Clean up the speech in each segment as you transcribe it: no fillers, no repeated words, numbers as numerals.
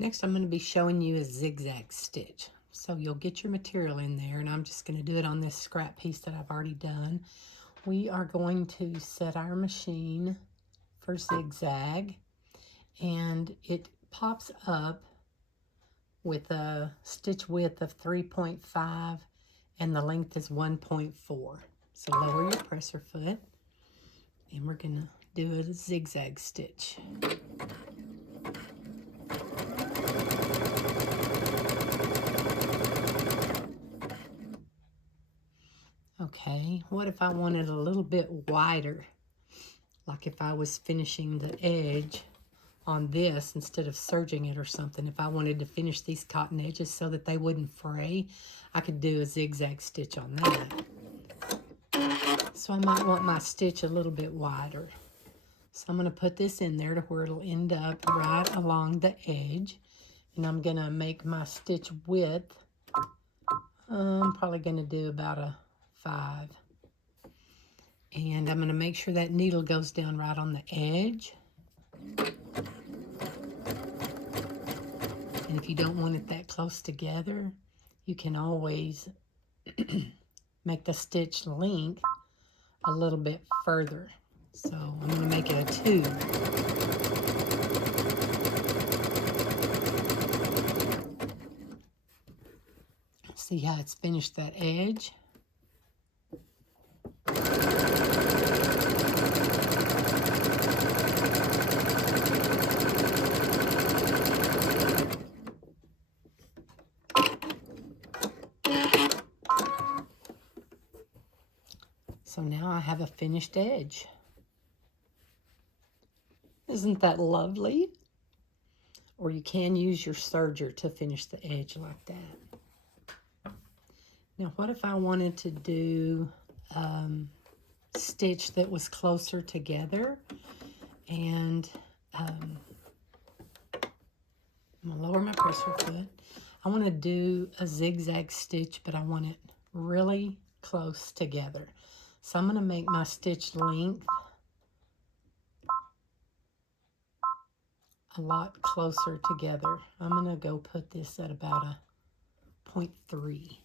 Next, I'm going to be showing you a zigzag stitch. So you'll get your material in there, and I'm just going to do it on this scrap piece that I've already done. We are going to set our machine for zigzag, and it pops up with a stitch width of 3.5 and the length is 1.4. So lower your presser foot, and we're going to do a zigzag stitch. Okay, what if I wanted a little bit wider? Like if I was finishing the edge on this instead of serging it or something. If I wanted to finish these cotton edges so that they wouldn't fray, I could do a zigzag stitch on that. So I might want my stitch a little bit wider. So I'm going to put this in there to where it'll end up right along the edge. And I'm going to make my stitch width, I'm probably going to do about a 5. And I'm going to make sure that needle goes down right on the edge. And if you don't want it that close together, you can always make the stitch length a little bit further. So I'm going to make it a 2. See how it's finished that edge? So now I have a finished edge. Isn't that lovely? Or you can use your serger to finish the edge like that. Now what if I wanted to do stitch that was closer together, and I'm gonna lower my presser foot. I want to do a zigzag stitch, but I want it really close together. So I'm going to make my stitch length a lot closer together. I'm going to go put this at about a 0.3.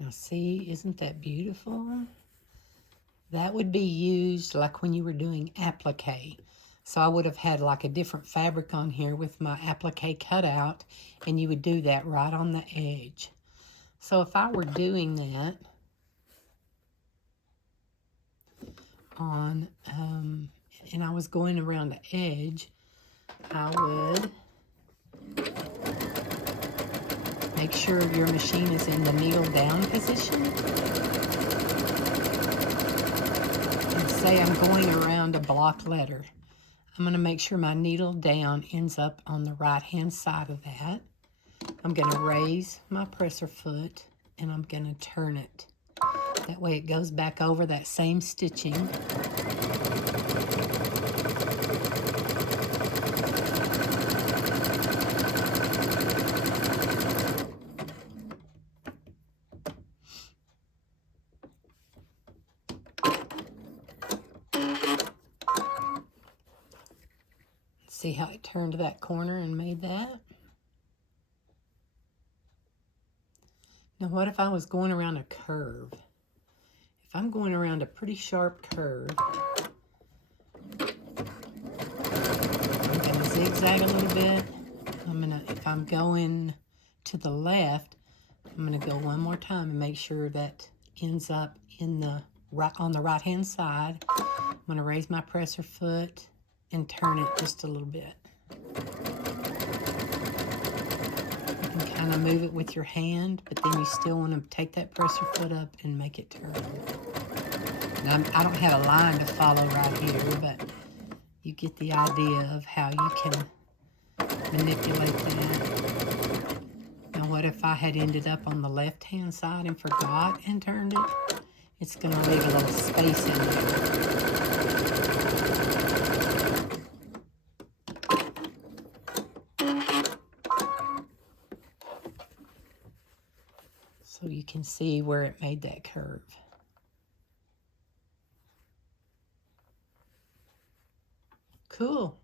Now see, isn't that beautiful? That would be used like when you were doing applique. So I would have had like a different fabric on here with my applique cut out, and you would do that right on the edge. So if I were doing that on, and I was going around the edge, I would make sure your machine is in the needle down position. And say I'm going around a block letter. I'm going to make sure my needle down ends up on the right hand side of that. I'm going to raise my presser foot and I'm going to turn it. That way it goes back over that same stitching. See how it turned that corner and made that? Now what if I was going around a curve? If I'm going around a pretty sharp curve, I'm going to zigzag a little bit. If I'm going to the left, I'm going to go one more time and make sure that ends up in the on the right hand side. I'm going to raise my presser foot and turn it just a little bit. You can kind of move it with your hand, but then you still want to take that presser foot up and make it turn. Now, I don't have a line to follow right here, but you get the idea of how you can manipulate that. Now what if I had ended up on the left-hand side and forgot and turned it? It's going to leave a little space in there. So you can see where it made that curve. Cool.